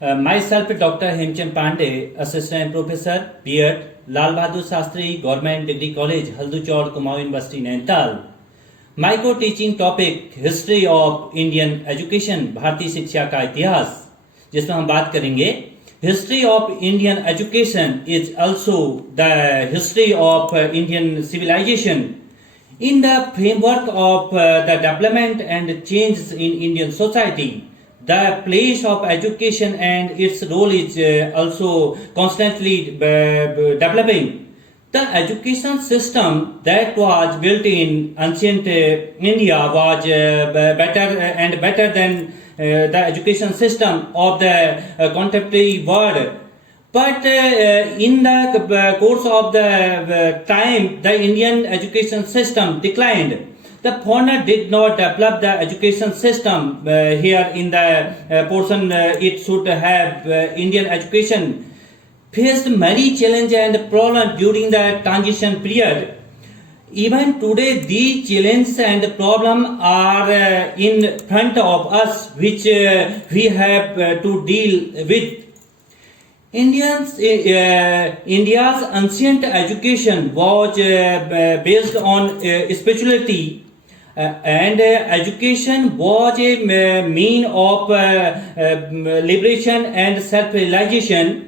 Myself, Dr. Hemchand Pandey, Assistant Professor, B.Ed, Lal Bahadur Shastri, Government Degree College, Halduchor, Kumaon University, Nainital. My co-teaching topic, History of Indian Education, भारतीय शिक्षा का इतिहास, जिसमें हम बात करेंगे History of Indian Education is also the history of Indian civilization. In the framework of the development and changes in Indian society, the place of education and its role is also constantly developing. The education system that was built in ancient India was better than the education system of the contemporary world. But in the course of the time, the Indian education system declined. The foreigner did not develop the education system here in the portion it should have. Indian education faced many challenges and problems during the transition period. Even today, these challenges and problems are in front of us, which we have to deal with. India's ancient education was based on spirituality, and education was a mean of liberation and self-realization.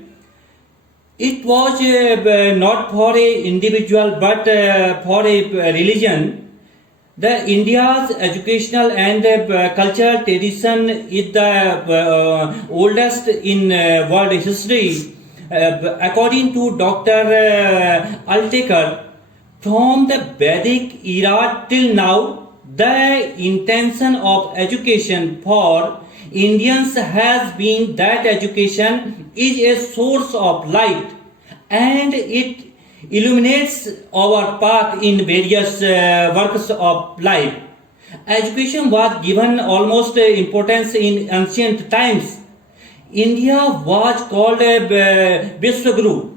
It was not for a individual but for a religion. The India's educational and cultural tradition is the oldest in world history. According to Dr. Altekar, from the Vedic era till now, the intention of education for Indians has been that education is a source of light and it illuminates our path in various works of life. Education was given almost importance in ancient times. India was called Vishwaguru.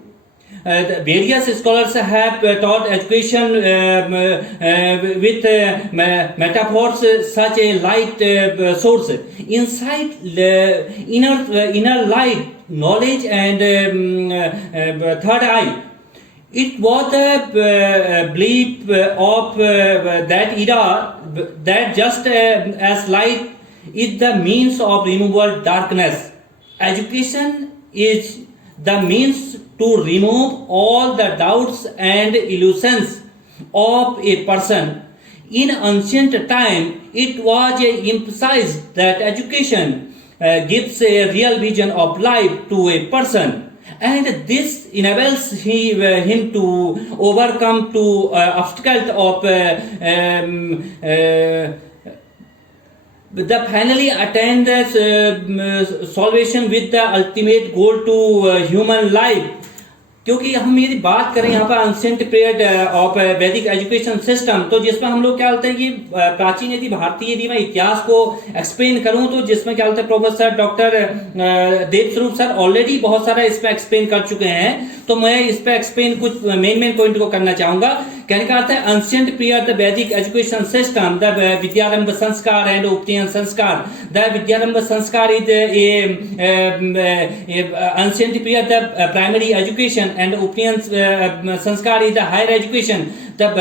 The various scholars have taught education with metaphors such a light source. Inside the inner light, knowledge and third eye. It was the belief of that era that just as light is the means of removal darkness, education is the means to remove all the doubts and illusions of a person. In ancient time, it was emphasized that education gives a real vision of life to a person. And this enables him to overcome to obstacles of the finally attain the salvation with the ultimate goal to human life. क्योंकि हम यदि बात करें यहाँ पर ancient period of वैदिक education system, तो जिसमें हम लोग क्या होता है कि प्राचीन यदि भारतीय यदि मैं इतिहास को एक्सप्लेन करूं तो जिसमें क्या होता है प्रोफेसर डॉक्टर देवस्वरूप सर ऑलरेडी बहुत सारा इस पे एक्सप्लेन कर चुके हैं, तो मैं इस पे एक्सप्लेन कुछ मेन पॉइंट को करना चाहूंगा. कहने का अर्थ है एंशिएंट पीरियड द वैदिक एजुकेशन सिस्टम, द विद्यारंभ संस्कार एंड उपनयन संस्कार. द विद्यारंभ संस्कार is ancient period the primary education and उपनयन संस्कार इज द हायर एजुकेशन. तब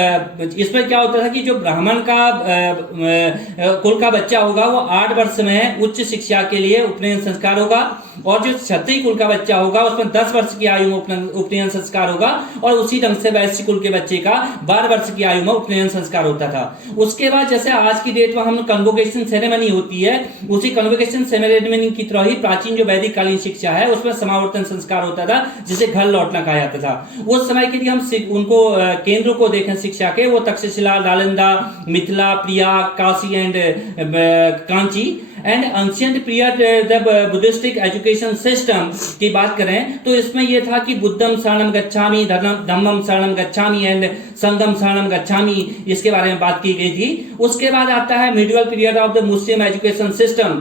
इसमें क्या होता था कि जो ब्राह्मण का कुल का बच्चा होगा वो 8 वर्ष में उच्च शिक्षा के लिए उपनयन संस्कार होगा, और जो क्षत्रिय कुल का बच्चा होगा उसमें 10 वर्ष की आयु में उपनयन संस्कार होगा, और उसी ढंग से वैश्य कुल के बच्चे का 12 वर्ष की आयु में उपनयन संस्कार होता था. उसके बाद जैसे आज की डेट में हम कन्वोकेशन सेरेमनी होती है, उसी कन्वोकेशन सेरेमनी की तरह ही प्राचीन जो वैदिक कालीन शिक्षा है उसमें समावर्तन संस्कार होता था, जिसे घर लौटना कहा जाता था. उस समय के लिए हम उनको केंद्रों को देखें शिक्षा के, वो तक्षशिला, नालंदा, मिथिला, प्रिया, Kashi and Kanchi. And ancient period the Buddhistic education system की बात करें तो इसमें यह था कि बुद्धम शरणम गच्छामि, धम्मम शरणम गच्छामि एंड संघम शरणम गच्छामि, इसके बारे में बात की गई थी. उसके बाद आता है medieval period of the Muslim education system.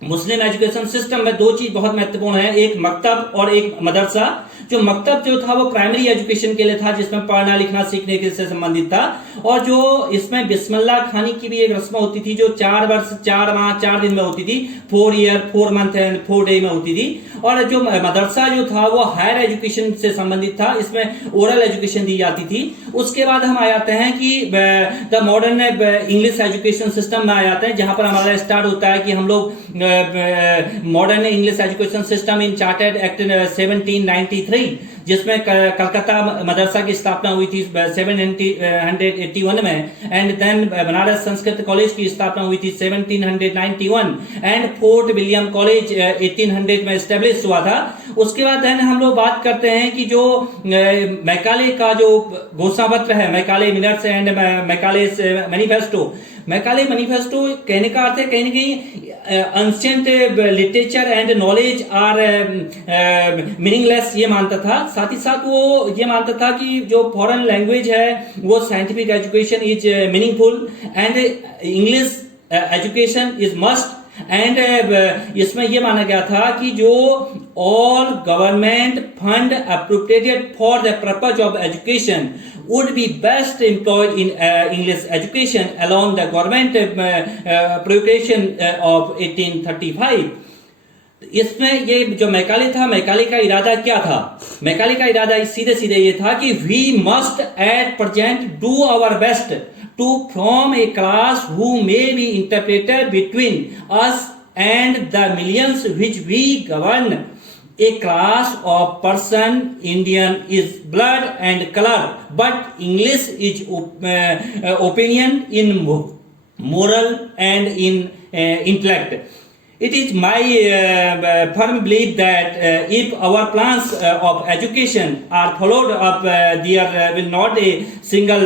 Muslim education system में दो चीज बहुत महत्वपूर्ण है, एक मकतब और एक मदरसा। जो मकतब जो था वो प्राइमरी एजुकेशन के लिए था, जिसमें पढ़ना लिखना सीखने के से संबंधित था, और जो इसमें बिस्मिल्लाह खानी की भी एक रस्म होती थी जो 4 वर्ष 4 माह 4 दिन में होती थी, 4 ईयर 4 मंथ एंड 4 डे में होती थी। और जो मदरसा जो था वो हायर एजुकेशन से संबंधित था, इसमें ओरल एजुकेशन दी जाती थी। उसके बाद हम आ जाते हैं कि the modern English education system में आ जाते हैं, जहां पर हमारा स्टार्ट होता है कि हम लोग modern English education system in chartered act 1793, जिसमें कलकत्ता मदरसा की स्थापना हुई थी 1781 में, and then Banaras Sanskrit college की स्थापना हुई थी 1791, एंड फोर्ट विलियम कॉलेज 1800 में एस्टेब्लिश हुआ था। उसके बाद देन हम लोग बात करते हैं कि जो मैकाले का जो घोषणा पत्र है, Macaulay minutes and Macaulay manifesto, Macaulay manifesto कहने का अर्थ है कहीं ना कहीं ancient literature and knowledge are meaningless, ये मानता था। साथ ही साथ वो ये मानता था कि जो फॉरेन लैंग्वेज है वो scientific education is meaningful and English education is must. And इसमें यह माना गया था कि जो all government fund appropriated for the purpose of education would be best employed in English education along the government appropriation of 1835। इसमें ये जो मैकाले था, मैकाले का इरादा क्या था? मैकाले का इरादा सीधे सीधे ये था कि we must at present do our best to form a class who may be interpreted between us and the millions which we govern, a class of person Indian is blood and color, but English is opinion in moral and in intellect। It is my firm belief that if our plans of education are followed up, there will not a single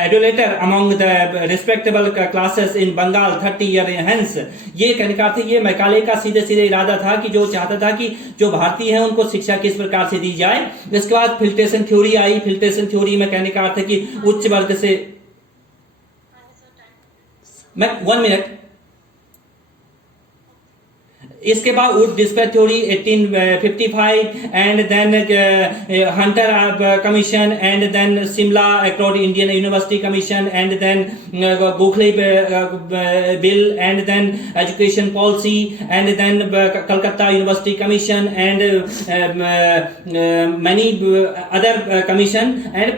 adulator among the respectable classes in Bengal 30 years hence। ये कहने का अर्थ, ये मैकाले का सीधे सीधे इरादा था कि जो चाहता था कि जो भारतीय हैं उनको शिक्षा किस प्रकार से दी जाए। इसके बाद फिल्ट्रेशन थ्योरी आई। फिल्ट्रेशन थ्योरी में कहने का अर्थ है कि उच्च वर्ग से, मैं 1 मिनट, इसके बाद Wood dispatch theory 1855 and then Hunter commission and then Shimla accord Indian university commission and then Gokhale bill and then education policy and then Calcutta university commission and many other commission. And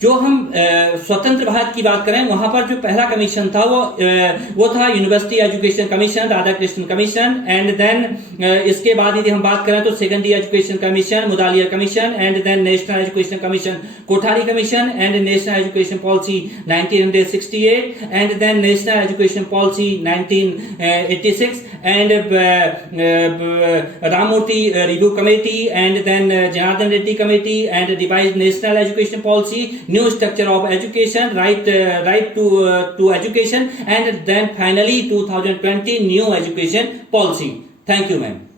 जो हम स्वतंत्र भारत की बात करें, वहां पर जो पहला कमीशन था वो था university education commission, Radhakrishnan commission. And then इसके बाद यदि हम बात करें तो secondary education commission, Mudaliar commission, and then national education commission, Kothari commission, and national education policy 1968, and then national education policy 1986, and Rammurti review committee, and then Janardhan Reddy committee, and revised national education policy, new structure of education, right to education, and then finally 2020 new education policy। Thank you, ma'am।